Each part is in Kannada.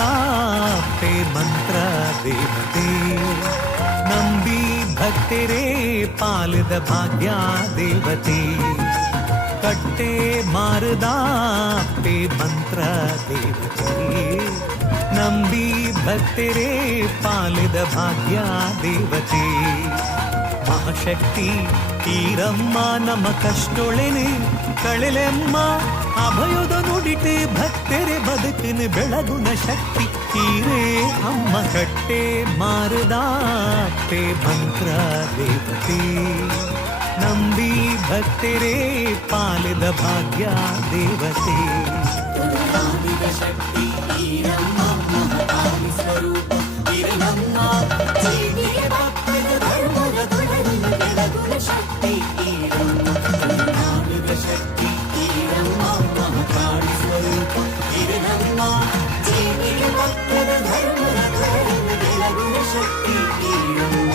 ಮಾರುದಾಪೆ ಮಂತ್ರ ದೇವತೆ ನಂಬಿ ಭಕ್ತರೇ ಪಾಲಿದ ಭಾಗ್ಯ ದೇವತೆ ಕಟ್ಟೆ ಮಾರುದಾಪೆ ಮಂತ್ರ ದೇವತೆ ನಂಬಿ ಭಕ್ತರೇ ಪಾಲಿದ ಭಾಗ್ಯ ದೇವತೆ ಮಹಾಶಕ್ತಿ ತೀರಮ್ಮ ನಮ್ಮ ಕಷ್ಟೊಳೆನೆ ಕಳೆಲೆಮ್ಮ ಅಭಯದ ನುಡಿಟೆ ಭಕ್ತರೆ ಬದುಕಿನ ಬೆಳಗುನ ಶಕ್ತಿ ತೀರೇ ಅಮ್ಮ ಕಟ್ಟೆ ಮಾರುದಾಪೆ ಮಂತ್ರ ದೇವತೆ ನಂಬಿ ಭಕ್ತರೇ ಪಾಲಿದ ಭಾಗ್ಯ ದೇವತೆ ಶಕ್ತಿ ತೀರಮ್ಮ ಮಹಾಕಾಳಿ ಸ್ವರೂಪ ತೀರಮ್ಮ ಜೀವಿಗೆ ಭಕ್ತರ ಧರ್ಮದ ದೊಡಲಿನ ಬೆಳಗುನ ಶಕ್ತಿ ತೀರಮ್ಮ ಶಕ್ತಿ ತೀರಮ್ಮ ಮಹಾಕಾಳಿ ಸ್ವರೂಪ ತೀರಮ್ಮ ಜೀವಿಗೆ ಭಕ್ತರ ಧರ್ಮದ ದೊಡಲಿನ ಬೆಳಗುನ ಶಕ್ತಿ ತೀರಮ್ಮ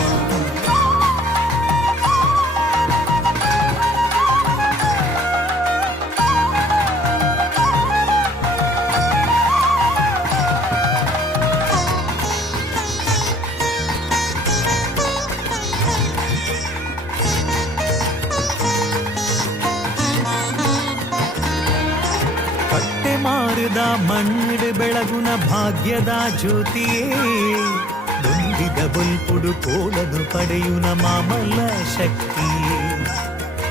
ಮಾರಿದ ಮಣ್ಣಿಡ ಬೆಳಗುನ ಭಾಗ್ಯದ ಜ್ಯೋತಿಯೇ ದುಂಬಿದ ಬುಲ್ಪುಡು ಕೋಲನು ಪಡೆಯುನ ಮಾಮಲ್ಲ ಶಕ್ತಿಯೇ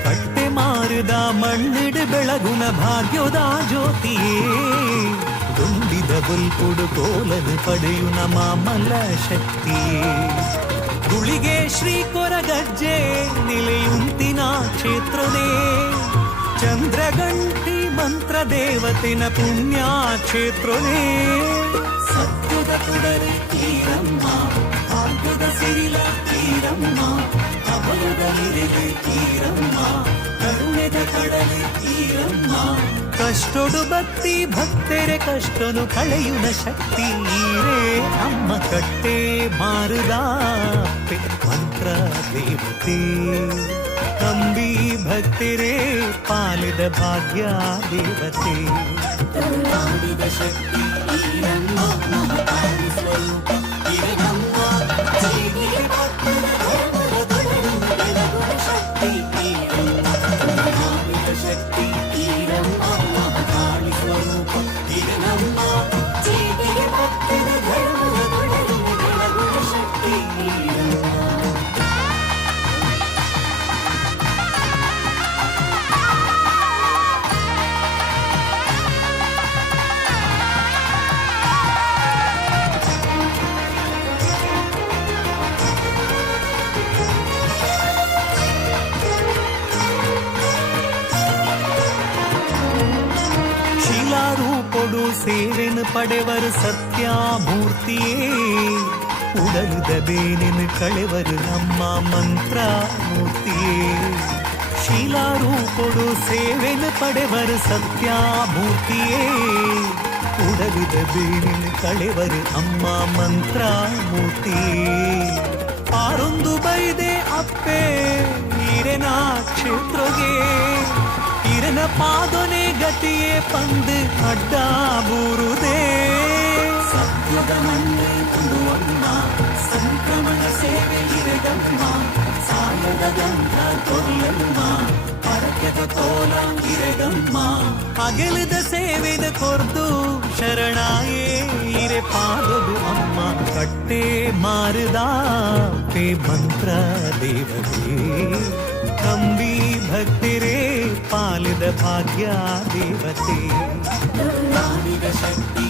ಕಟ್ಟೆ ಮಾರಿದ ಮಣ್ಣಿಡ ಬೆಳಗುನ ಭಾಗ್ಯದ ಜ್ಯೋತಿಯೇ ದುಂಬಿದ ಬುಲ್ಪುಡು ಕೋಲನು ಪಡೆಯುನ ಮಾಮಲ್ಲ ಶಕ್ತಿಯೇ ಗುಳಿಗೆ ಶ್ರೀ ಕೊರಗಜ್ಜೆ ನಿಲೆಯುಂತಿನ ಕ್ಷೇತ್ರನೇ ಚಂದ್ರಗಂಟಿ ಮಂತ್ರ ದೇವತಿನ ಪುಣ್ಯ ಕ್ಷೇತ್ರನೇ ಸತ್ಯದ ಕುಡರೆ ತೀರಮ್ಮ ಭಾಗ್ಯದ ಸಿರಿಲ ತೀರಮ್ಮ ಅಭಯದ ನಿರೆಗೆ ತೀರಮ್ಮ ಕರುಣೆದ ಕಡಲೆ ತೀರಮ್ಮ ಕಷ್ಟೊಡು ಭಕ್ತಿ ಭಕ್ತರೆ ಕಷ್ಟನು ಕಳೆಯುನ ಶಕ್ತಿ ನೀರೇ ಅಮ್ಮ ಕಟ್ಟೆ ಮಾರುದಾಪೆ ಮಂತ್ರ ದೇವತೆ ನಂಬಿ ಭಕ್ತರೇ ಪಾಲಿದ ಭಾಗ್ಯ ದೇವತೆ ಶಕ್ತಿ ತೀರಮ್ಮ ಮಹಾಕಾಳಿ ಸ್ವರೂಪ ತೀರಮ್ಮ ಜೀವಿಗೆ ಭಕ್ತರ ಧರ್ಮದ ದೊಡಲಿನ ಬೆಳಗುನ ಶಕ್ತಿ ತೀರಮ್ಮ ಶಕ್ತಿ ತೀರಮ್ಮ ಮಹಾಕಾಳಿ ಸ್ವರೂಪ ತೀರಮ್ಮ ಜೀವಿಗೆ ಭಕ್ತರ ಧರ್ಮದ ದೊಡಲಿನ ಬೆಳಗುನ ಶಕ್ತಿ ತೀರಮ್ಮ ಶಿಲಾರೂಪೊಡು ಸೇವೆನು ಪಡೆವರು ಸತ್ಯಮೂರ್ತಿಯೇ ಉಡಲಿದ ಬೇನಿನ ಕಳೆವರು ನಮ್ಮ ಮಂತ್ರ ಮೂರ್ತಿಯೇ ಶಿಲಾರೂಪೊಡು ಸೇವೆನು ಪಡೆವರು ಸತ್ಯಮೂರ್ತಿಯೇ ಉಡಲಿದ ಬೇನಿನ ಕಳೆವರು ಅಮ್ಮ ಮಂತ್ರ ಮೂರ್ತಿಯೇ ಆರೊಂದು ಬೈದೆ ಅಪ್ಪೆ ಈರೆನ ಕ್ಷೇತ್ರಗೆ ಇರನ ಪಾದನೆ ಗತಿಯೇ ಪಂದು ಅಡ್ಡ ಬೂರುದೇ ಸತ್ಯದ ಮಣ್ಣೆ ಕುಡುವಮ್ಮ ಸಂಕ್ರಮಣ ಸೇವೆ ಇರಗಮ್ಮ ಸಾಯದ ಗಂಧ ಕೊಲ್ಲಮ್ಮ ಪರಕ್ಯದ ತೋಲ ಇರಗಮ್ಮ ಅಗೆಲದ ಸೇವೆದ ಕೊರ್ದು ಶರಣಾಯೇ ಇರೆ ಪಾದದು ಅಮ್ಮ ಕಟ್ಟೆ ಮಾರುದಾಪೆ ಮಂತ್ರ ದೇವತೆ ನಂಬಿ ಭಕ್ತರೇ ಪಾಲಿದ ಭಾಗ್ಯ ದೇವತೆ ಶಕ್ತಿ